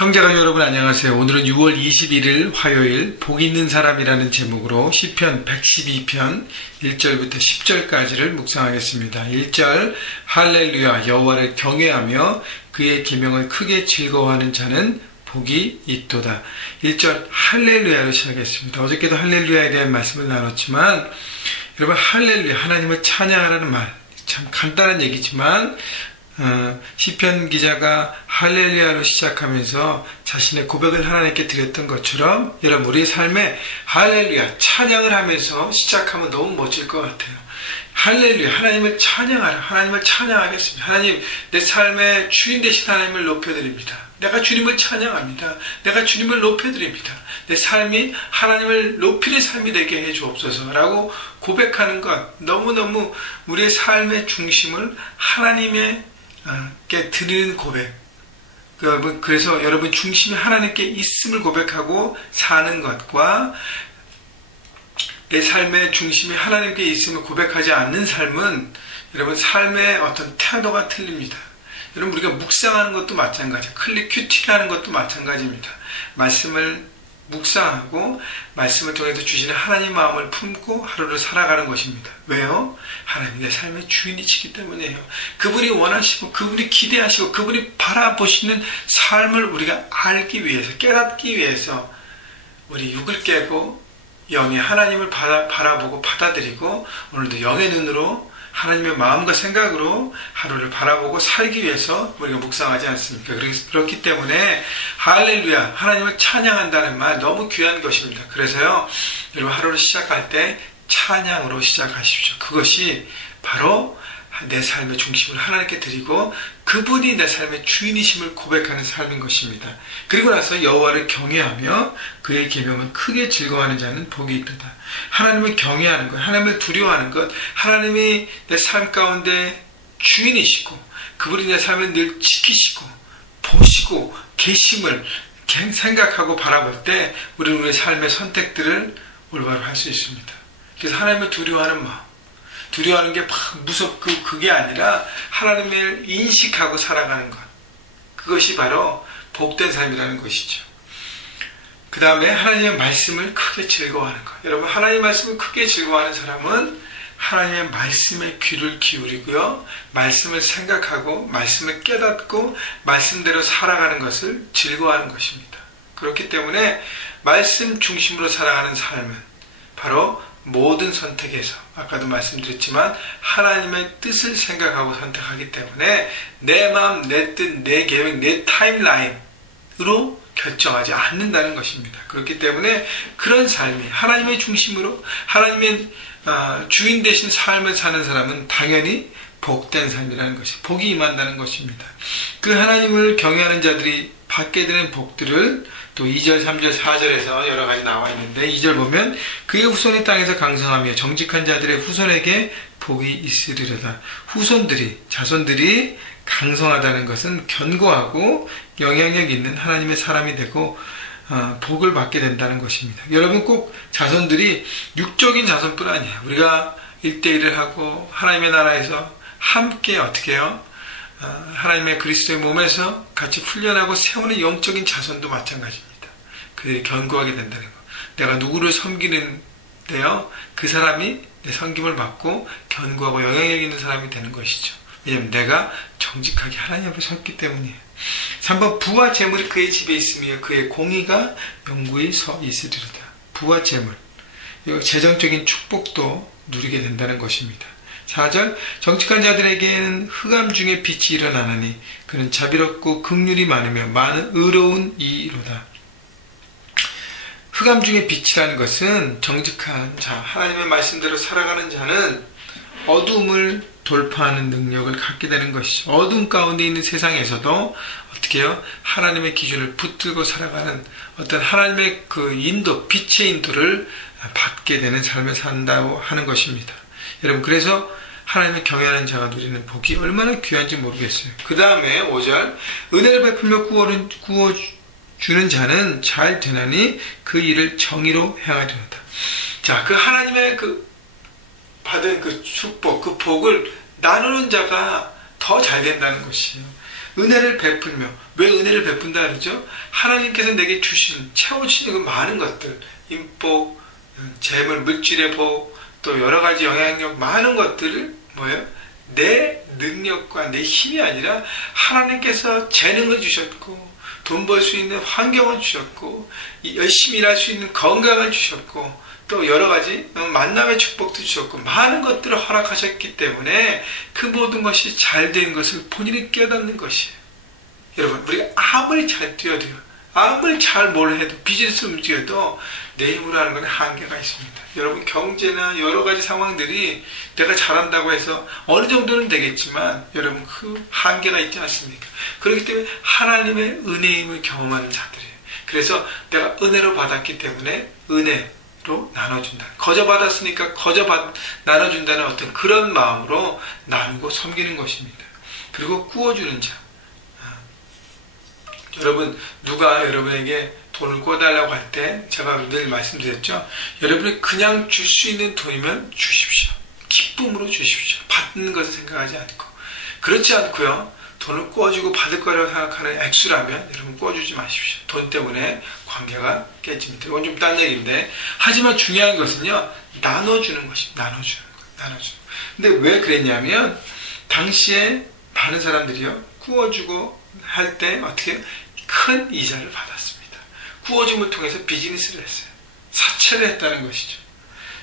형제가 여러분 안녕하세요. 오늘은 6월 21일 화요일 복 있는 사람이라는 제목으로 시편 112편 1절부터 10절까지를 묵상하겠습니다. 1절 할렐루야 여호와를 경외하며 그의 계명을 크게 즐거워하는 자는 복이 있도다. 1절 할렐루야로 시작했습니다. 어저께도 할렐루야에 대한 말씀을 나눴지만 여러분 할렐루야 하나님을 찬양하라는 말 참 간단한 얘기지만 시편 기자가 할렐루야로 시작하면서 자신의 고백을 하나님께 드렸던 것처럼 여러분 우리의 삶에 할렐루야 찬양을 하면서 시작하면 너무 멋질 것 같아요. 할렐루야 하나님을 찬양하라. 하나님을 찬양하겠습니다. 하나님 내 삶의 주인 되신 하나님을 높여드립니다. 내가 주님을 찬양합니다. 내가 주님을 높여드립니다. 내 삶이 하나님을 높이는 삶이 되게 해주옵소서 라고 고백하는 것 너무너무 우리의 삶의 중심을 하나님께 드리는 고백. 그래서 여러분 중심이 하나님께 있음을 고백하고 사는 것과 내 삶의 중심이 하나님께 있음을 고백하지 않는 삶은 여러분 삶의 어떤 태도가 틀립니다. 여러분 우리가 묵상하는 것도 마찬가지예요. 큐티하는 것도 마찬가지입니다. 말씀을 묵상하고 말씀을 통해서 주시는 하나님 마음을 품고 하루를 살아가는 것입니다. 왜요? 하나님 내 삶의 주인이시기 때문이에요. 그분이 원하시고 그분이 기대하시고 그분이 바라보시는 삶을 우리가 알기 위해서 깨닫기 위해서 우리 육을 깨고 영의 하나님을 바라보고 받아들이고 오늘도 영의 눈으로 하나님의 마음과 생각으로 하루를 바라보고 살기 위해서 우리가 묵상하지 않습니까? 그렇기 때문에 할렐루야 하나님을 찬양한다는 말 너무 귀한 것입니다. 그래서요 여러분 하루를 시작할 때 찬양으로 시작하십시오. 그것이 바로 내 삶의 중심을 하나님께 드리고 그분이 내 삶의 주인이심을 고백하는 삶인 것입니다. 그리고 나서 여호와를 경외하며 그의 계명을 크게 즐거워하는 자는 복이 있도다. 하나님을 경외하는 것, 하나님을 두려워하는 것, 하나님이 내 삶 가운데 주인이시고 그분이 내 삶을 늘 지키시고 보시고 계심을 생각하고 바라볼 때 우리는 우리의 삶의 선택들을 올바로 할 수 있습니다. 그래서 하나님을 두려워하는 마음, 두려워하는 게 막 무섭고 그게 아니라 하나님을 인식하고 살아가는 것. 그것이 바로 복된 삶이라는 것이죠. 그 다음에 하나님의 말씀을 크게 즐거워하는 것. 여러분 하나님의 말씀을 크게 즐거워하는 사람은 하나님의 말씀에 귀를 기울이고요. 말씀을 생각하고 말씀을 깨닫고 말씀대로 살아가는 것을 즐거워하는 것입니다. 그렇기 때문에 말씀 중심으로 살아가는 삶은 바로 모든 선택에서 아까도 말씀드렸지만 하나님의 뜻을 생각하고 선택하기 때문에 내 마음, 내 뜻, 내 계획, 내 타임라인으로 결정하지 않는다는 것입니다. 그렇기 때문에 그런 삶이 하나님의 중심으로 하나님의 주인 되신 삶을 사는 사람은 당연히 복된 삶이라는 것이 복이 임한다는 것입니다. 그 하나님을 경외하는 자들이 받게 되는 복들을 또 2절, 3절, 4절에서 여러 가지 나와 있는데 2절 보면 그의 후손이 땅에서 강성하며 정직한 자들의 후손에게 복이 있으리로다. 후손들이, 자손들이 강성하다는 것은 견고하고 영향력 있는 하나님의 사람이 되고 복을 받게 된다는 것입니다. 여러분 꼭 자손들이 육적인 자손뿐 아니에요. 우리가 1대1을 하고 하나님의 나라에서 함께 어떻게 해요? 하나님의 그리스도의 몸에서 같이 훈련하고 세우는 영적인 자손도 마찬가지입니다. 그들이 견고하게 된다는 것. 내가 누구를 섬기는데요, 그 사람이 내 섬김을 받고 견고하고 영향력 있는 사람이 되는 것이죠. 왜냐하면 내가 정직하게 하나님 앞에 섰기 때문이에요. 3번 부와 재물이 그의 집에 있으며 그의 공의가 영구히 서 있으리로다. 부와 재물, 재정적인 축복도 누리게 된다는 것입니다. 4절 정직한 자들에게는 흑암 중에 빛이 일어나나니 그는 자비롭고 긍휼이 많으며 많은 의로운 이로다. 흑암 중에 빛이라는 것은 정직한 자, 하나님의 말씀대로 살아가는 자는 어둠을 돌파하는 능력을 갖게 되는 것이죠. 어둠 가운데 있는 세상에서도 어떻게 해요? 하나님의 기준을 붙들고 살아가는 어떤 하나님의 그 인도, 빛의 인도를 받게 되는 삶을 산다고 하는 것입니다. 여러분 그래서 하나님의 경외하는 자가 누리는 복이 얼마나 귀한지 모르겠어요. 그 다음에 5절 은혜를 베풀며 구워주는 자는 잘 되나니 그 일을 정의로 행하리로다. 자, 그 하나님의 그 받은 그 축복, 그 복을 나누는 자가 더 잘 된다는 것이에요. 은혜를 베풀며, 왜 은혜를 베푼다 그러죠? 하나님께서 내게 주신, 채워주시는 그 많은 것들, 인복, 재물, 물질의 복, 또 여러 가지 영향력, 많은 것들을 뭐예요? 내 능력과 내 힘이 아니라 하나님께서 재능을 주셨고, 돈 벌 수 있는 환경을 주셨고, 열심히 일할 수 있는 건강을 주셨고, 또 여러 가지 만남의 축복도 주셨고, 많은 것들을 허락하셨기 때문에 그 모든 것이 잘 된 것을 본인이 깨닫는 것이에요. 여러분, 우리가 아무리 잘 뛰어도요, 아무리 잘 뭘 해도, 비즈니스를 움직여도 내 힘으로 하는 건 한계가 있습니다. 여러분, 경제나 여러 가지 상황들이 내가 잘한다고 해서 어느 정도는 되겠지만, 여러분, 그 한계가 있지 않습니까? 그렇기 때문에 하나님의 은혜임을 경험하는 자들이에요. 그래서 내가 은혜로 받았기 때문에 은혜로 나눠준다. 거저 받았으니까 나눠준다는 어떤 그런 마음으로 나누고 섬기는 것입니다. 그리고 꾸어주는 자. 여러분, 누가 여러분에게 돈을 꿔달라고 할 때 제가 늘 말씀드렸죠. 여러분이 그냥 줄 수 있는 돈이면 주십시오. 기쁨으로 주십시오. 받는 것을 생각하지 않고. 그렇지 않고요, 돈을 꿔주고 받을 거라고 생각하는 액수라면 여러분 꿔주지 마십시오. 돈 때문에 관계가 깨집니다. 이건 좀 딴 얘기인데, 하지만 중요한 것은요, 나눠주는 것입니다. 나눠주는 것. 근데 왜 그랬냐면, 당시에 많은 사람들이요, 꾸어주고 할 때 어떻게 큰 이자를 받았습니다. 꾸어줌을 통해서 비즈니스를 했어요. 사채를 했다는 것이죠.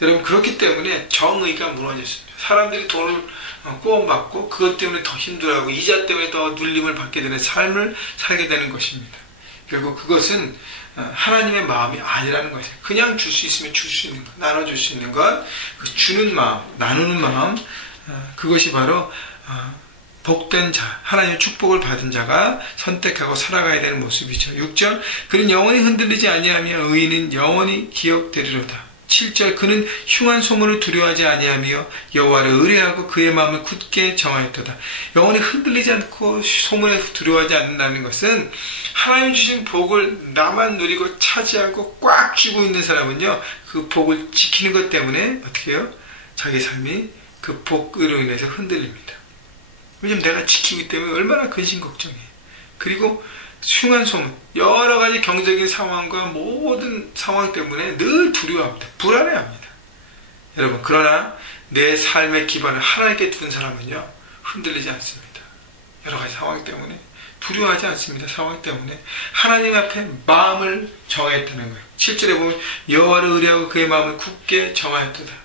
여러분, 그렇기 때문에 정의가 무너졌습니다. 사람들이 돈을 꾸어받고 그것 때문에 더 힘들어하고 이자 때문에 더 눌림을 받게 되는 삶을 살게 되는 것입니다. 결국 그것은 하나님의 마음이 아니라는 것이에요. 그냥 줄 수 있으면 줄 수 있는 것, 나눠줄 수 있는 것, 주는 마음, 나누는 마음, 그것이 바로 복된 자, 하나님의 축복을 받은 자가 선택하고 살아가야 되는 모습이죠. 6절, 그는 영원히 흔들리지 아니하며 의인은 영원히 기억되리로다. 7절, 그는 흉한 소문을 두려워하지 아니하며 여호와를 의뢰하고 그의 마음을 굳게 정하였도다. 영원히 흔들리지 않고 소문에 두려워하지 않는다는 것은 하나님 주신 복을 나만 누리고 차지하고 꽉 쥐고 있는 사람은요, 그 복을 지키는 것 때문에 어떻게 해요? 자기 삶이 그 복으로 인해서 흔들립니다. 왜냐면 내가 지키기 때문에 얼마나 근심 걱정해. 그리고 흉한 소문, 여러 가지 경제적인 상황과 모든 상황 때문에 늘 두려워합니다. 불안해합니다. 여러분, 그러나 내 삶의 기반을 하나님께 둔 사람은요, 흔들리지 않습니다. 여러 가지 상황 때문에 두려워하지 않습니다. 상황 때문에 하나님 앞에 마음을 정하였다는 거예요. 7절에 보면 여호와를 의뢰하고 그의 마음을 굳게 정하였도다.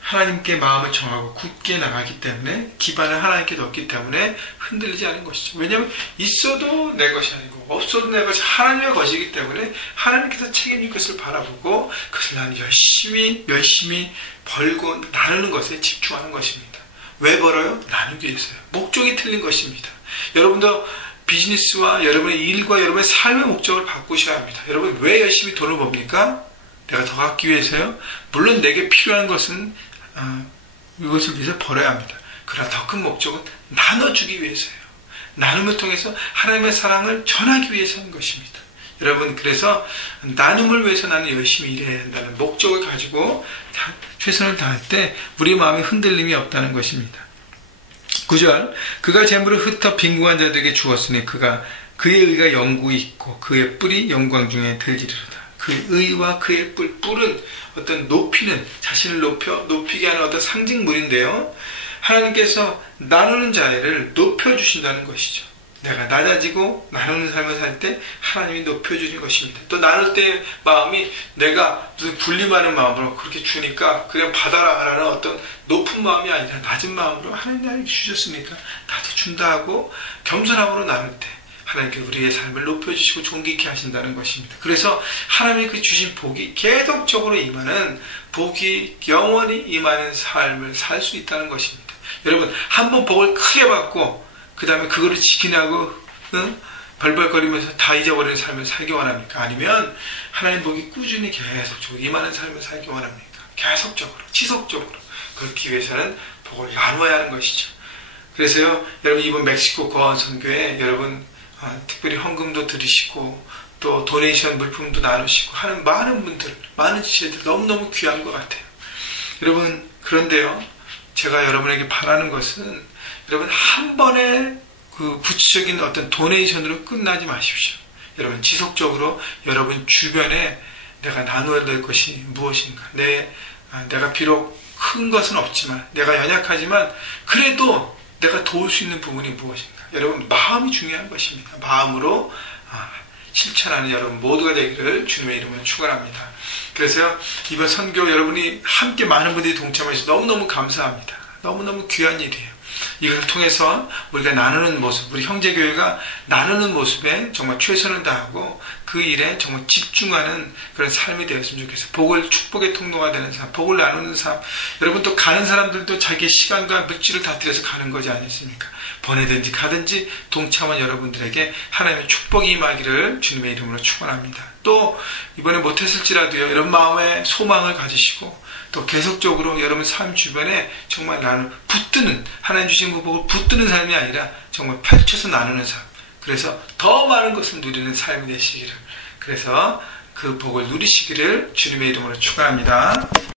하나님께 마음을 정하고 굳게 나가기 때문에, 기반을 하나님께 뒀기 때문에 흔들리지 않은 것이죠. 왜냐하면 있어도 내 것이 아니고 없어도 내 것이 하나님의 것이기 때문에 하나님께서 책임질 것을 바라보고 그것을 나는 열심히 벌고 나누는 것에 집중하는 것입니다. 왜 벌어요? 나누기 위해서요. 목적이 틀린 것입니다. 여러분도 비즈니스와 여러분의 일과 여러분의 삶의 목적을 바꾸셔야 합니다. 여러분, 왜 열심히 돈을 법니까? 내가 더 갖기 위해서요? 물론 내게 필요한 것은 이것을 위해서 벌어야 합니다. 그러나 더 큰 목적은 나눠주기 위해서예요. 나눔을 통해서 하나님의 사랑을 전하기 위해서 하는 것입니다. 여러분, 그래서 나눔을 위해서 나는 열심히 일해야 한다는 목적을 가지고 최선을 다할 때 우리 마음에 흔들림이 없다는 것입니다. 9절, 그가 재물을 흩어 빈궁한 자들에게 주었으니 그의 의가 영구히 있고 그의 뿔이 영광 중에 들지리로다. 그의 의와 그의 뿔은 어떤 자신을 높이게 하는 어떤 상징물인데요, 하나님께서 나누는 자를 높여주신다는 것이죠. 내가 낮아지고 나누는 삶을 살 때 하나님이 높여주는 것입니다. 또 나눌 때 마음이 내가 무슨 군림하는 마음으로 그렇게 주니까 그냥 받아라 라는 어떤 높은 마음이 아니라 낮은 마음으로 하나님 나에게 주셨으니까 나도 준다 하고 겸손함으로 나눌 때 하나님께 우리의 삶을 높여주시고 존귀케 하신다는 것입니다. 그래서 하나님이 그 주신 복이 계속적으로 임하는, 복이 영원히 임하는 삶을 살 수 있다는 것입니다. 여러분, 한번 복을 크게 받고 그 다음에 그거를 지키냐고 벌벌거리면서 다 잊어버리는 삶을 살기 원합니까? 아니면 하나님 복이 꾸준히 계속적으로 임하는 삶을 살기 원합니까? 계속적으로, 지속적으로. 그렇기 위해서는 복을 나누어야 하는 것이죠. 그래서요, 여러분, 이번 멕시코 거원 선교에 여러분 특별히 헌금도 드리시고 또 도네이션 물품도 나누시고 하는 많은 분들, 많은 지체들 너무너무 귀한 것 같아요. 여러분, 그런데요, 제가 여러분에게 바라는 것은 여러분 한 번에 그 부수적인 어떤 도네이션으로 끝나지 마십시오. 여러분 지속적으로 여러분 주변에 내가 나누어야 될 것이 무엇인가. 내가 비록 큰 것은 없지만, 내가 연약하지만 그래도 내가 도울 수 있는 부분이 무엇인가. 여러분 마음이 중요한 것입니다. 마음으로 실천하는 여러분 모두가 되기를 주님의 이름으로 축원합니다. 그래서요, 이번 선교 여러분이 함께 많은 분들이 동참하셔서 너무너무 감사합니다. 너무너무 귀한 일이에요. 이것을 통해서 우리가 나누는 모습, 우리 형제교회가 나누는 모습에 정말 최선을 다하고 그 일에 정말 집중하는 그런 삶이 되었으면 좋겠어요. 복을, 축복의 통로가 되는 삶, 복을 나누는 삶. 여러분 또 가는 사람들도 자기의 시간과 물질을 다 들여서 가는 거지 않습니까? 보내든지 가든지 동참한 여러분들에게 하나님의 축복이 임하기를 주님의 이름으로 축원합니다. 또 이번에 못했을지라도요, 여러분 마음에 소망을 가지시고 또 계속적으로 여러분 삶 주변에 정말 붙드는, 하나님 주신 그 복을 붙드는 삶이 아니라 정말 펼쳐서 나누는 삶. 그래서 더 많은 것을 누리는 삶이 되시기를, 그래서 그 복을 누리시기를 주님의 이름으로 축원합니다.